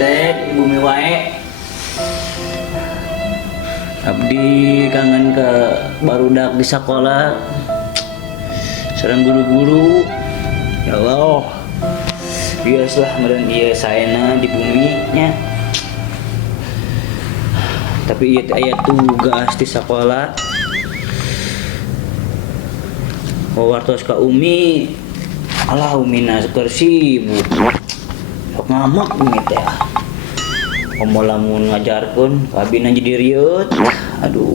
teh di bumi wae. Abdi kangen ke barudak di sekolah. Sareng guru-guru. Ya Allah. Biasalah meureun ieu saena di bumi nya. Tapi ieu teh aya tugas di sekolah. Wartos ka Umi. Alah Umina keur sibuk. Sok ngamak Umi teh. Komo lamun ngajarkeun ka abina jadi rieuh. Aduh.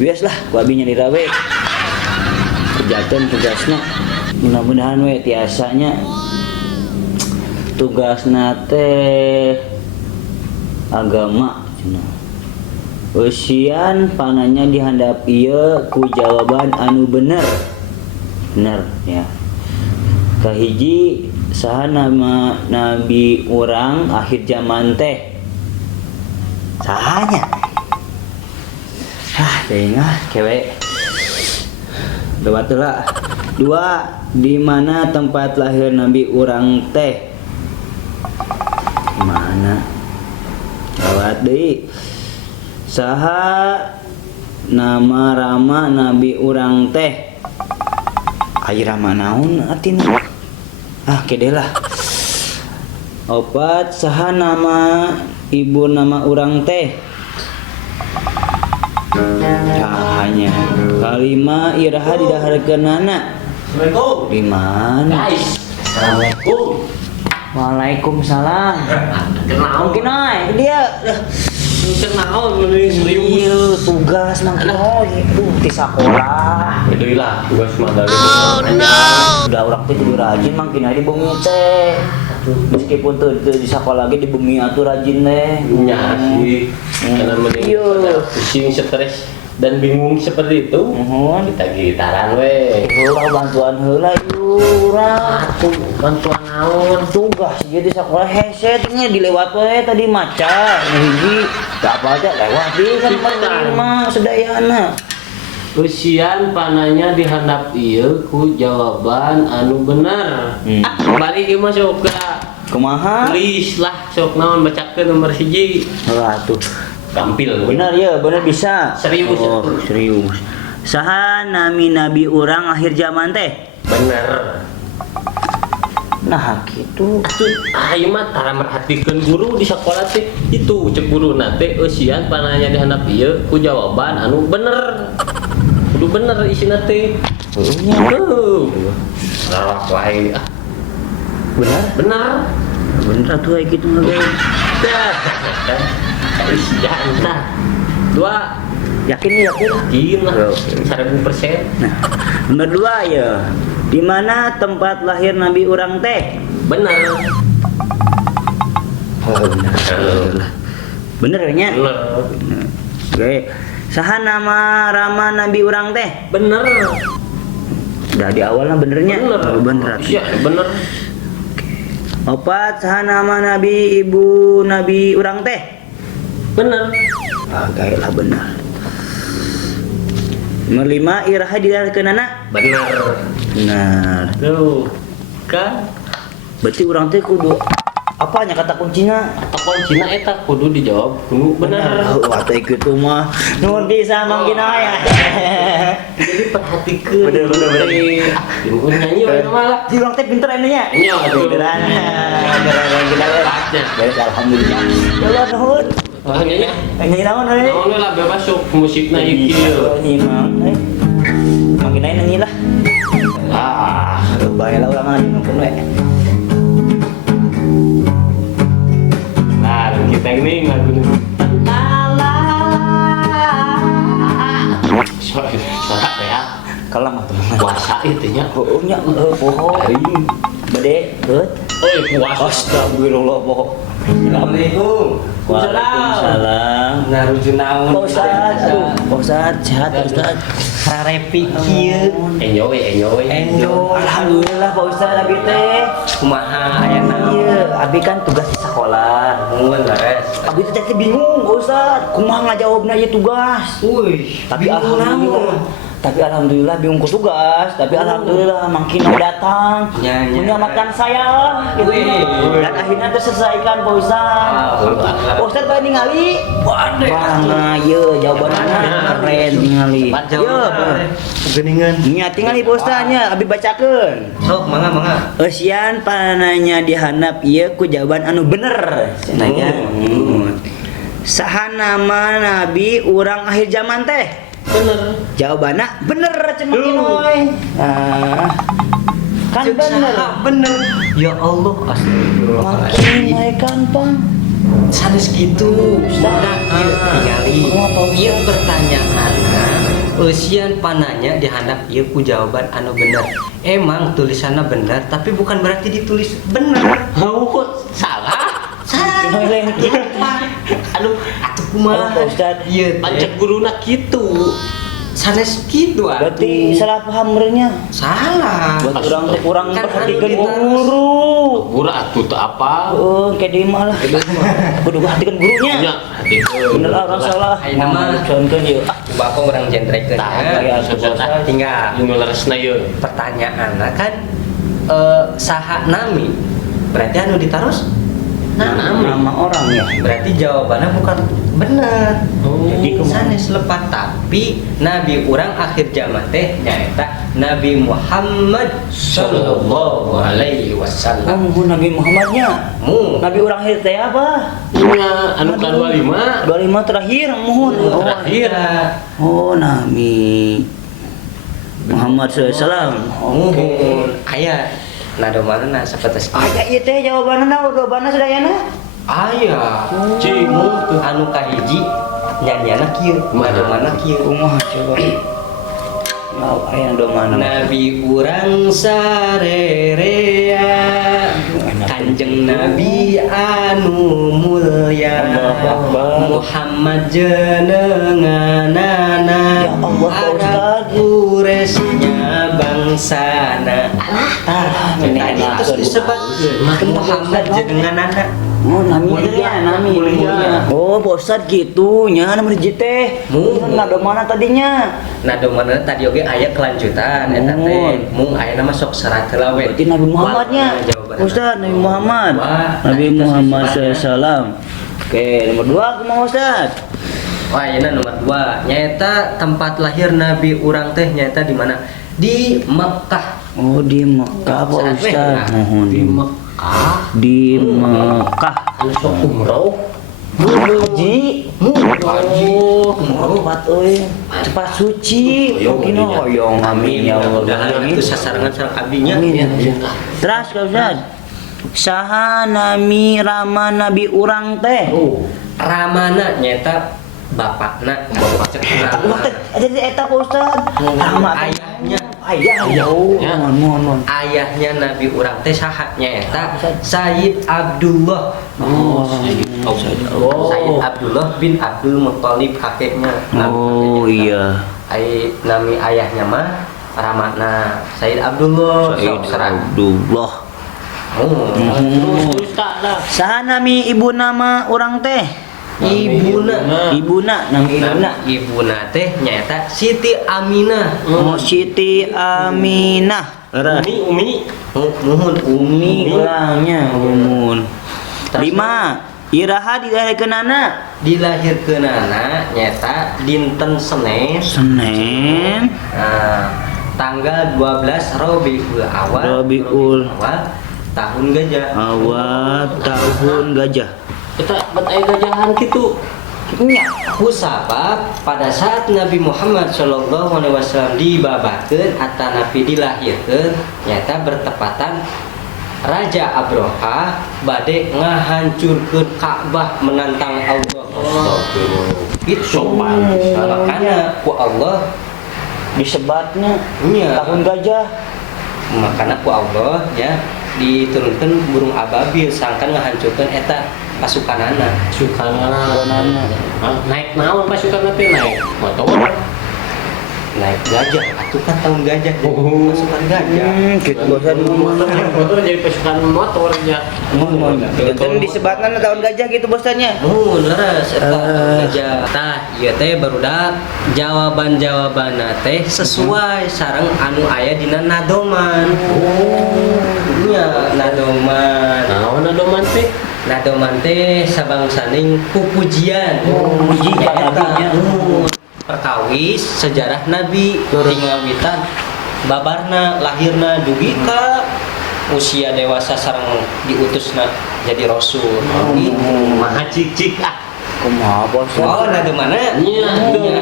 Biasalah ku abinya dirawe. Kerjakeun tugasna. Mudah-mudahan we tiasanya tugasna teh agama cenah. Usian pananya dihandap ieu ku jawaban anu bener. Bener ya. Kahiji saha nama nabi urang akhir zaman teh? Sahanya? Tengah cewek. Debatlah. Dua, di mana tempat lahir nabi urang teh? Mana? Lewat deui. Saha nama rama nabi urang teh? Ai rama naon artina? Kede lah. Opat, saha nama ibu nama urang teh? Hanya. Kalima iraha didaharkeunana. Assalamualaikum. Di mana? Guys, assalamualaikum. Waalaikumsalam. Kenal. Mungkin dia Kenal lebih serius. iya tugas mungkin itu di sekolah. Alhamdulillah, tugas mah dari Udah orang teh jadi rajin mungkin di bumi teh. Meskipun tuh di sekolah lagi di bumi atuh rajin teh. nya sih. Karena mending Iya. pada pusing, stres dan bingung seperti itu. Kita gitaran we. Heula bantuan heula urang. Atuh bantuan naon? Tugas jadi sekolah hesetnya dilewat we tadi maca hiji tak apa aja lewat di kan penerima sedayana. Usian pananya dihandap ieu ku jawaban anu bener. Bari ieu mah sok Kumaha? tulis lah sok naon bacakeun nomor 1. Heula atuh. Gampil. Benar ya, benar bisa. Serius, Oh, atuh. serius. Saha nami nabi urang akhir zaman teh? Bener. Nah, gitu. Ayo mah tara merhatikeun guru di sekolah teh itu cek guru nate eusian pananya dihandap ieu ku jawaban anu bener. Kudu bener isina teh. Heunya. Rawak wae. Benar? Bener. Bener atuh aya kitu mah guys. Eusian tah. 2 Yakin nih, yakin. yakin lah. Oke. 1000%. Nah, nomor 2 ya. Di mana tempat lahir nabi urang teh? Bener. Oh, benar. Bener nya? Bener. Bener. Oke. Saha nama rama nabi urang teh? Bener. Udah di awalnya benernya. Bener. Oh, bener. Iya, bener. Opat saha nama nabi ibu nabi urang teh? Bener. Gaya lah benar. Nomor 5 iraha didaharkeunana? Bener. Benar. Tuh. Kan Berarti urang teh kudu apanya kata kuncinya? takon Cina eta kudu dijawab kudu bener. Wah teh kitu mah nuhun pisan Mang Gina ya. Jadi perhatikeun. Bener. Nuhun nyanyi we malah. Si urang teh pinter anu nya. Nya atuh. Beneran. Beneran Gina ya. Pasnya. Beres alhamdulillah. Ya Allah nuhun. Wah nyanyi. Nyanyi naon we? Naon we lah bebas sok musikna ieu kieu. Nyanyi Mang. Mang Gina nyanyi lah. Bae lah urang nyanyi nuhun we. Nah, kita ini lagu ini. Suara ya. Kalah mah teman. Puasa itu nya. Oh nya poho. Aing. Bede, beut. Puasa. Astagfirullah poho. Assalamualaikum. Waalaikumsalam. Ngaruju naon? Pak Ustadz, aduh, Pak Ustadz, sehat Pak Ustadz. Rarepi kieu. Enjoy. Alhamdulillah Pak Ustadz abi teh. Kumaha ayana? Iya, abi kan tugas di sekolah. Mun beres. Abi teh bingung Pak Ustadz, kumaha ngajawabna ieu tugas. Wih, Tapi alhamdulillah. Tapi alhamdulillah bingung ke tugas, tapi alhamdulillah makin datang Ya, ya. menyelamatkan saya gitu. Wih. Dan akhirnya terselesaikan Pak Ustaz. Pak Ustaz bae ningali. Wah, ya jawabannya keren ningali. Cepat Ya, jawab. Geningan. nya tingali Pak Ustaznya abi bacakeun. Sok, mangga. Eusian pananya dihandap ieu ku jawaban anu bener. Cenanya. Saha nama nabi urang akhir zaman teh? Bener. Jawabannya bener cemakin woy. Kan bener. Bener. Ya Allah, Makin astagfirullahaladzim. naik gampang. Sanes gitu. Nah, ieu tingali. Kenapa, Ustaz? Ieu pertanyaan eusian pananya dihandap ieu ku jawaban anu bener. Emang tulisannya bener, tapi bukan berarti ditulis bener. Oh, salah. Noleng. Aduh, atuh kumaha? Pak Ustaz. Ieu Pancet guruna kitu. sanes kitu atuh. Berarti salah paham benernya. Salah. Buat orang tuh kurang Kan perhatikan anu ditaruh. guru. Guru atuh teu apa? Oh, kayak di mah lah. Kudu perhatikan gurunya. Nya, hati Bener orang salah. Ayeuna mah. Contoh dia. Coba aku orang jentrekeun Tah, ya. atuh, Tinggal nu leresna ieu. pertanyaan kan saha nami berarti anu ditaros nami Nama orang ya. berarti jawabannya bukan benar. Oh. Jadi kumaha? Sanes lepat tapi nabi urang akhir zaman teh nyaeta Nabi Muhammad sallallahu alaihi wasallam. Oh, Nabi Muhammadnya. Mu Nabi orang akhir teh apa? Nya anu ka 25. 25 terakhir mohon. Terakhir. Oh, Nabi Muhammad SAW. muhun aya nado mana sapetes Aya ieu teh jawabanna jawabanna sadayana. aya Cimu tuh. anu kahiji nyanyiana kieu nado mana kieu Kumaha coba? Mau aya do mana? Nabi urang sarerea Kanjeng Nabi anu mulya Allahu Akbar. Muhammad jenenganana Ya Allah, Pak Ustaz. Quraisy-nya bangsana Tah, tadi terus disebutkeun Muhammad jenenganana Oh, nami Mulia, ya, nami mulia. Oh, Pak Ustaz gitu nya nama hiji teh. Mun. Nado mana tadinya? nah domana tadi oge aya kelanjutan eta teh mung aya nama sok serat heula we Berarti Nabi Muhammadnya. Jawabanna. Ustaz, Nabi Muhammad. Wah, Nabi nah, itu Muhammad susah. SAW. Oke, nomor 2 kumaha Ustaz? Wah, ini nomor 2. Nyaeta tempat lahir Nabi urang teh nyaeta di mana? Di Mekkah. Oh, di Mekah Pak Saat Ustaz. weh, nah. Mohon. Di Mekah. Di Mekah. Anu sok umroh. Haji. Haji. Tempat euy. Cepat suci. Hoyong, Mungkin hoyong. hoyong amin ya Allah. Mudah-mudahan itu sasarangan sareng abdinya. Amin. Ya. Terus Kak Ustaz. Saha nami rama nabi urang teh? Oh. Ramana nyaeta bapakna. Cek Wah, Rama. jadi eta Pak Ustaz. Rama teh. Ayahnya. Ayah. Oh, Ya. mohon. Ayahnya Nabi urang teh saha nyaeta Sayyid Abdullah. Oh, Sayyid Abdullah bin Abdul Muthalib kakeknya. Oh iya. Ai nami ayahnya mah Ramana Sayyid Abdullah. Said Sok serang. Abdullah. Oh. Terus tak dah. Saha nami ibu nama urang teh? Ibuna. Ibuna, nami ibuna. Nah, ibuna teh nyaeta Siti Aminah. Oh, Siti Aminah. Lerah. Umi. Muhun Umi orangnya umun. Terus, 5. Iraha dilahirkeun anak. dilahirkeun anak nyaeta dinten Senin Senin. tanggal 12 Rabiul Awal Rabiul tahun gajah. Awal tahun gajah. Kita bet aya gajahan kitu. Nya. Kusabab pada saat Nabi Muhammad SAW dibabakeun atau Nabi dilahirkeun nyata bertepatan Raja Abroha bade ngahancurkeun Ka'bah menantang Allah. Itu makanya ku Allah Disebatnya nya tahun gajah. makanya ku Allah ya diturunkan burung ababil sangkan ngahancurkeun eta pasukanana. Sukana. Banana. Naik naon pasukan teh naik motor. naik gajah, atuh kan tahun gajah, Oh. pasukan gajah. Gitu bosan. motor jadi pasukan motornya. Kan disebatkan tahun gajah gitu bosannya. Leres eta tahun gajah. Tah, ieu teh barudak jawaban-jawabanna teh sesuai sareng anu aya dina nadoman. Nya nadoman. Naon adoman teh? Nadoman teh sabangsaning pupujian. Hiji ka nabinya. Perkawis sejarah Nabi ngawitan babarna lahirna dugi ka usia dewasa sareng diutusna jadi rasul. Gitu. Maha cicik ah. Kumaha bosan? Oh, nadomana? Nya,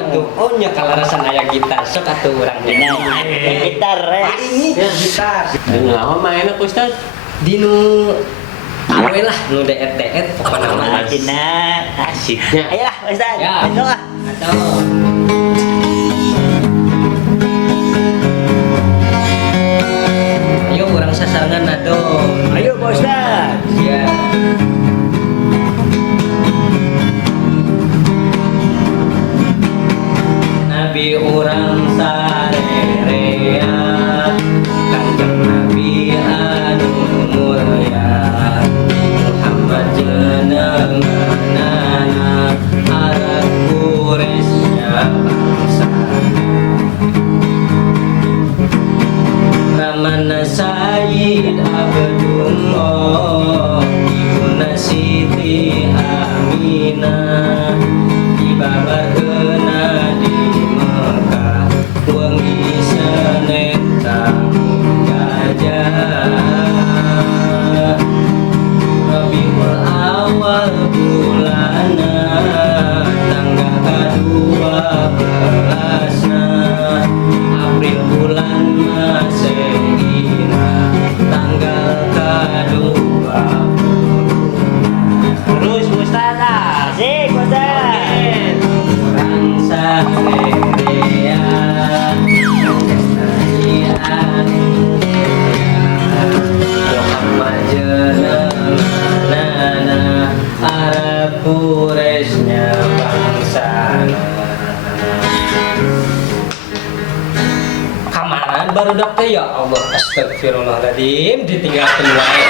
tuh. Oh, nya kalarasan aya gitar sok atuh urang Gitar Ini gitar. Dengar mainnya Ustaz. Dinu awe lah nu deet-deet pokona mah. Cina Asiknya. ayolah Ustaz Ya. ayo lah Atau ayo urang sasarengan nadom. ayo Pak Ustaz Ya. Nabi urang sarerea Kanjeng Nabi anu mulya Muhammad jenenganana Arab Quraisy bangsa Ramana Sayyid Abdullah Ibuna Siti Aminah dibabarkeuna di Mekah wengi Senin tahun gajah Rabiul Awal bulana tanggal ka-12 April bulan Masehina tanggal ka-20 Terus Ustaz ah. asik Pak Ustaz orang sarerea Muhammad jenenganana Arab Quraisy-nya bangsana kamaran baru teh ya Allah astagfirullahaladzim ditinggalkan wae